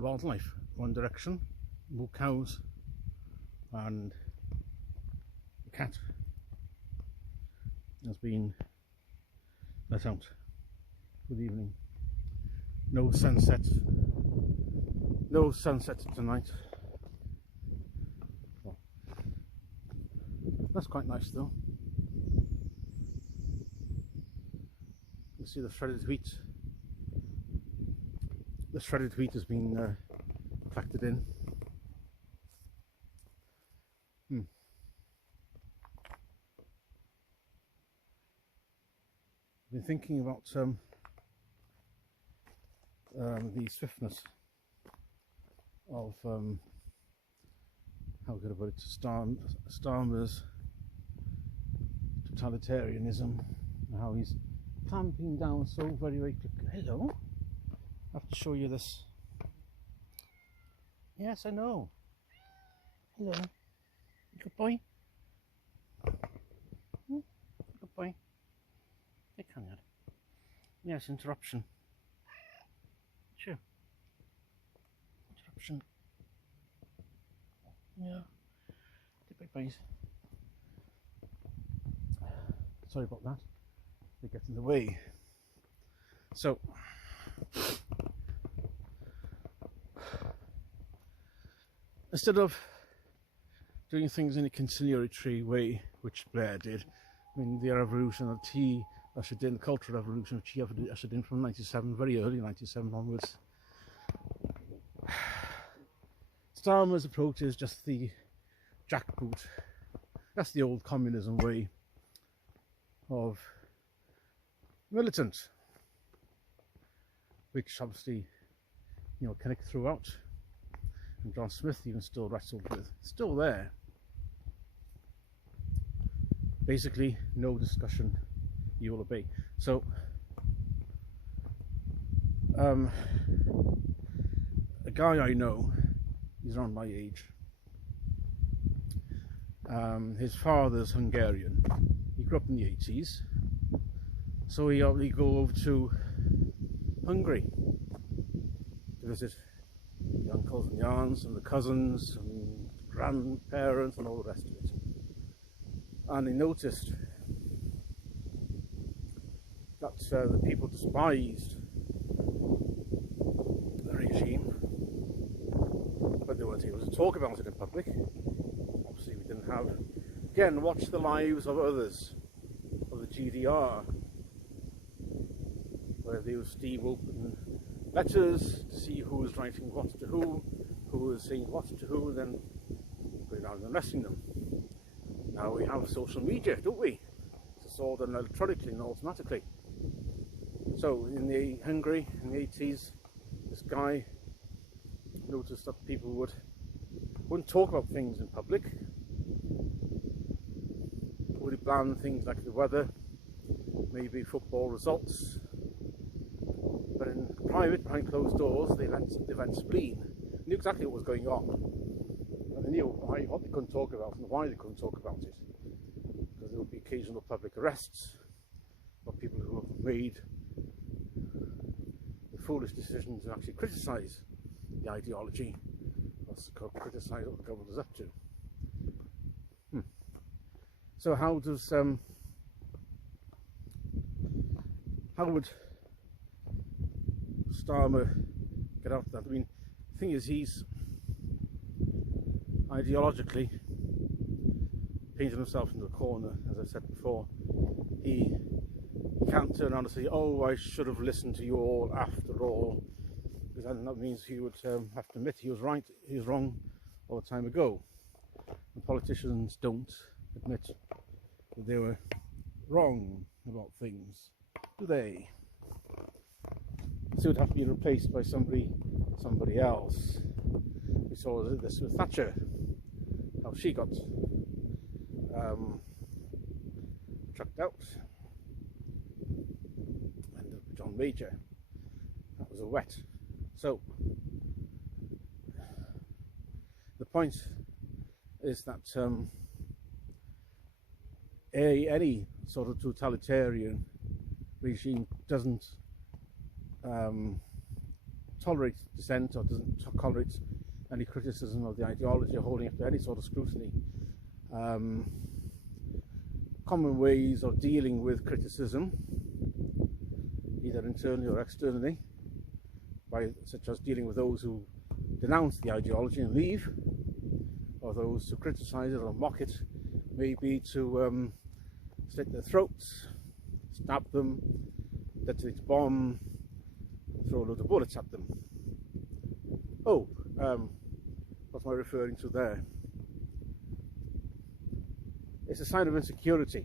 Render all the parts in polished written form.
wildlife. One direction, more cows, and the cat has been let out for the evening. No sunset tonight. Well, that's quite nice though. You see the shredded wheat. The shredded wheat has been factored in. I've been thinking about the swiftness of how could I put it, Starmer's totalitarianism, and how he's clamping down so very quickly. Hello, I have to show you this. Yes, I know. Hello, good boy. Good boy. Hey, Conrad. Yes, interruption. Sure. Interruption. Yeah. Bye. Sorry about that. They get in the way. So, instead of doing things in a conciliatory way, which Blair did, I mean, the revolution that he ushered in, the cultural revolution which he ushered in from 97, very early 97 onwards, Starmer's approach is just the jackboot. That's the old communism way of militant, which obviously, you know, connect throughout. And John Smith even still wrestled with, still there. Basically, no discussion, you will obey. So, a guy I know, he's around my age. His father's Hungarian. He grew up in the 80s. So he go over to Hungary to visit the uncles and the aunts and the cousins and grandparents and all the rest of it. And he noticed that the people despised the regime, but they weren't able to talk about it in public. Obviously we didn't have, again, watch the lives of others, of the GDR, where they would Steve open letters to see who was writing what to who was saying what to who, and then going out and arresting them. Now we have social media, don't we? It's all done electronically and automatically. So in the Hungary in the 80s, this guy noticed that people wouldn't talk about things in public. Would ban things like the weather, maybe football results. But in private, behind closed doors, they went spleen. They knew exactly what was going on. And they knew what they couldn't talk about and why they couldn't talk about it. Because there would be occasional public arrests of people who have made the foolish decision to actually criticise the ideology, or criticise what the government is up to. So how does how would Starmer get out of that? I mean, the thing is, he's ideologically painted himself into a corner, as I said before. He can't turn around and say, oh, I should have listened to you all after all, because then that means he would have to admit he was right, he was wrong all the time ago. And politicians don't admit that they were wrong about things, do they? So it would have to be replaced by somebody else. We saw this with Thatcher, how she got chucked out. And John Major, that was a wet. So the point is that any sort of totalitarian regime doesn't tolerate dissent or doesn't tolerate any criticism of the ideology or holding it to any sort of scrutiny. Common ways of dealing with criticism, either internally or externally, such as dealing with those who denounce the ideology and leave, or those who criticise it or mock it, maybe to slit their throats, stab them, detonate a bomb, throw a load of bullets at them. Oh, what am I referring to there? It's a sign of insecurity.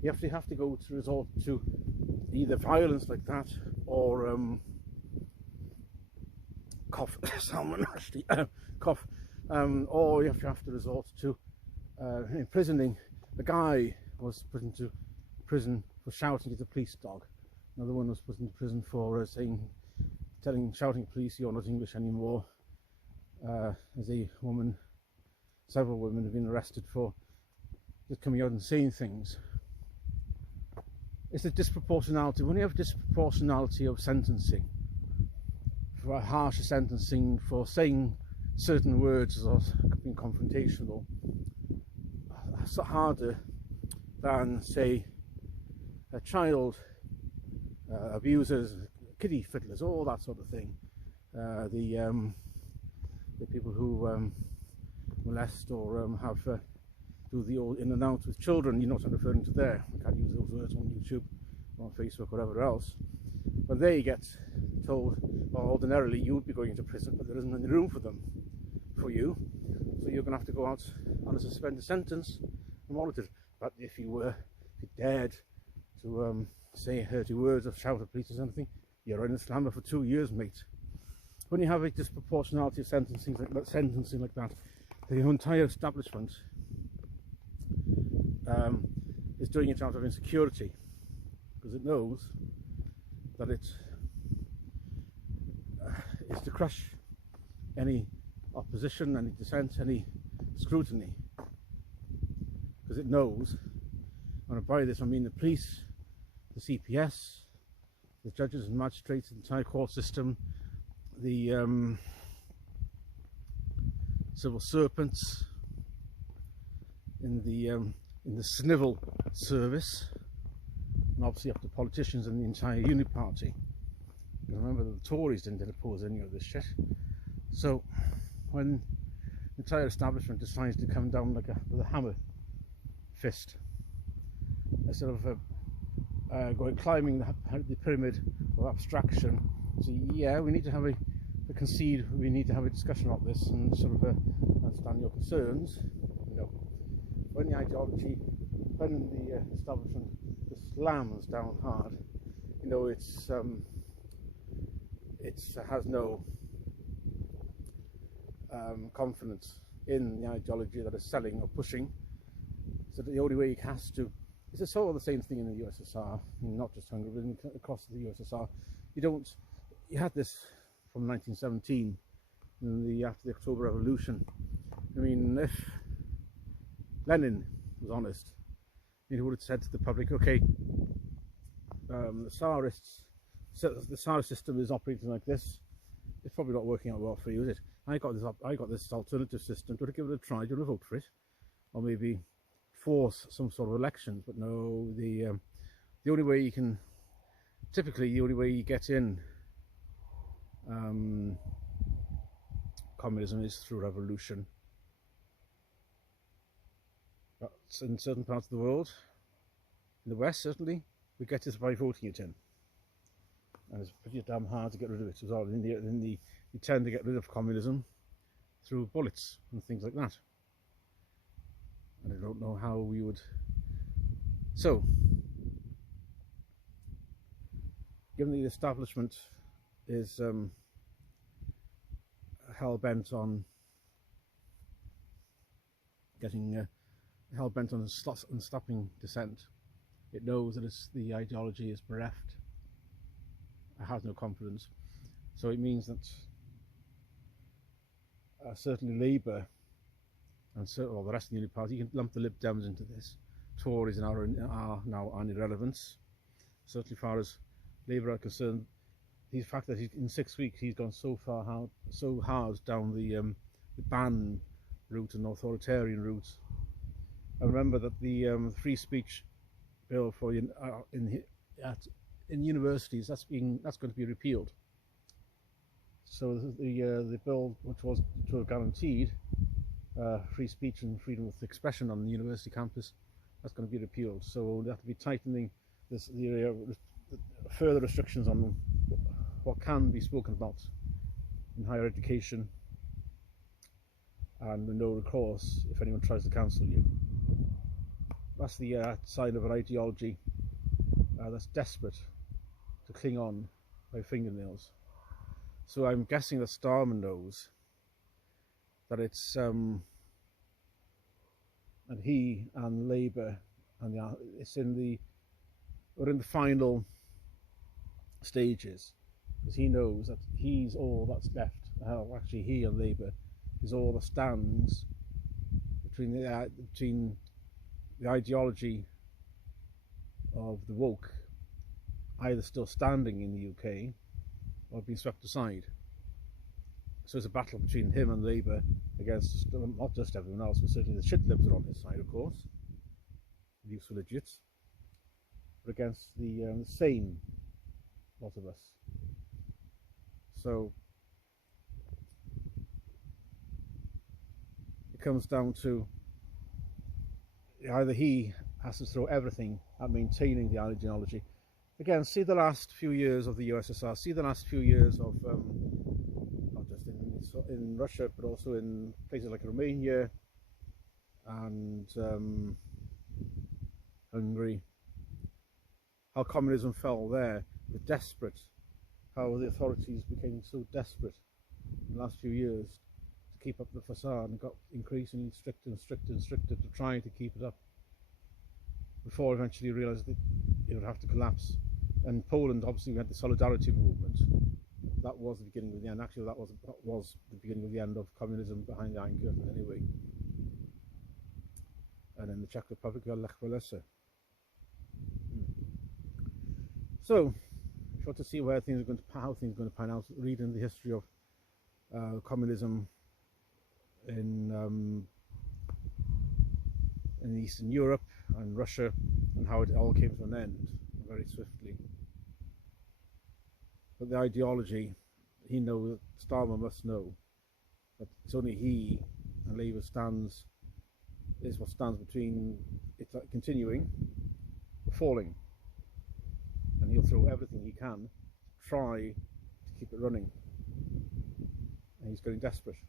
You have to go to resort to either violence like that, or cough, someone actually cough, or you have to resort to imprisoning. A guy was put into prison for shouting at a police dog. Another one was put into prison for shouting police, "You're not English anymore." As a woman, several women have been arrested for just coming out and saying things. It's the disproportionality. When you have disproportionality of sentencing, for harsher sentencing for saying certain words or being confrontational, it's harder than, say, a child abusers, kiddie fiddlers, all that sort of thing. The people who molest or do the old in and out with children. You know what I'm referring to there. I can't use those words on YouTube or on Facebook or whatever else. But they get told, well, ordinarily you would be going into prison, but there isn't any room for you. So you're going to have to go out on a suspended sentence and monitored. But if you dared to say dirty words or shout at police or something, you're in a slammer for 2 years, mate. When you have a disproportionality of sentencing like that, the entire establishment is doing it out of insecurity, because it knows that it is to crush any opposition, any dissent, any scrutiny, because it knows, and by this I mean the police, the CPS, the judges and magistrates, the entire court system, the civil serpents in the civil service, and obviously up to politicians and the entire Unity Party. Remember that the Tories didn't oppose any of this shit. So when the entire establishment decides to come down with a hammer fist, instead of climbing the pyramid of abstraction, so yeah, we need to have we need to have a discussion about this and sort of understand your concerns. You know, when the ideology, when the establishment slams down hard, you know, it has no confidence in the ideology that is selling or pushing. So the only way it has to, it's sort of the same thing in the USSR, not just Hungary, but across the USSR. You had this from 1917, after the October Revolution. I mean, if Lenin was honest, he would have said to the public, okay, the Tsarist system is operating like this. It's probably not working out well for you, is it? I got this alternative system. Do you want to give it a try? Do you want to vote for it? Or maybe force some sort of elections? But no, the only way you can, typically the only way you get in communism is through revolution. But in certain parts of the world, in the West certainly, we get this by voting it in. And it's pretty damn hard to get rid of it as well. You tend to get rid of communism through bullets and things like that. And I don't know how we would. So, given the establishment is hell-bent on hell-bent on stopping dissent, it knows that the ideology is bereft. It has no confidence. So it means that certainly Labour and the rest of the Unity Party, you can lump the Lib Dems into this. Tories are now an irrelevance. Certainly, as far as Labour are concerned, the fact that in 6 weeks he's gone so hard down the ban route and authoritarian route. I remember that the free speech bill for in universities that's going to be repealed. So the bill, which was to have guaranteed free speech and freedom of expression on the university campus, that's going to be repealed. So we'll have to be tightening the further restrictions on what can be spoken about in higher education, and no recourse if anyone tries to cancel you. That's the sign of an ideology that's desperate to cling on by fingernails. So I'm guessing that Starmer knows that it's and he and Labour and we're in the final stages, because he knows that he's all that's left. Actually, he and Labour is all that stands between the ideology of the woke either still standing in the UK or being swept aside. So it's a battle between him and Labour against not just everyone else, but certainly the shit libs are on his side, of course, the useful idiots, but against the sane lot of us. So it comes down to either he has to throw everything at maintaining the ideology. Again, see the last few years of the USSR, see the last few years of not just in Russia, but also in places like Romania and Hungary, how communism fell there, the desperate, how the authorities became so desperate in the last few years to keep up the facade, and got increasingly stricter and stricter and stricter to try to keep it up, before eventually realised that it would have to collapse. And Poland, obviously, we had the solidarity movement. That was the beginning of the end. Actually, that was the beginning of the end of communism behind the Iron Curtain, anyway. And in the Czech Republic, Lech Walesa. So, if you want to see how things are going to pan out, reading the history of communism in Eastern Europe and Russia, and how it all came to an end very swiftly. But the ideology, Starmer must know that it's only he and Labour is what stands between it continuing or falling. And he'll throw everything he can to try to keep it running. And he's getting desperate.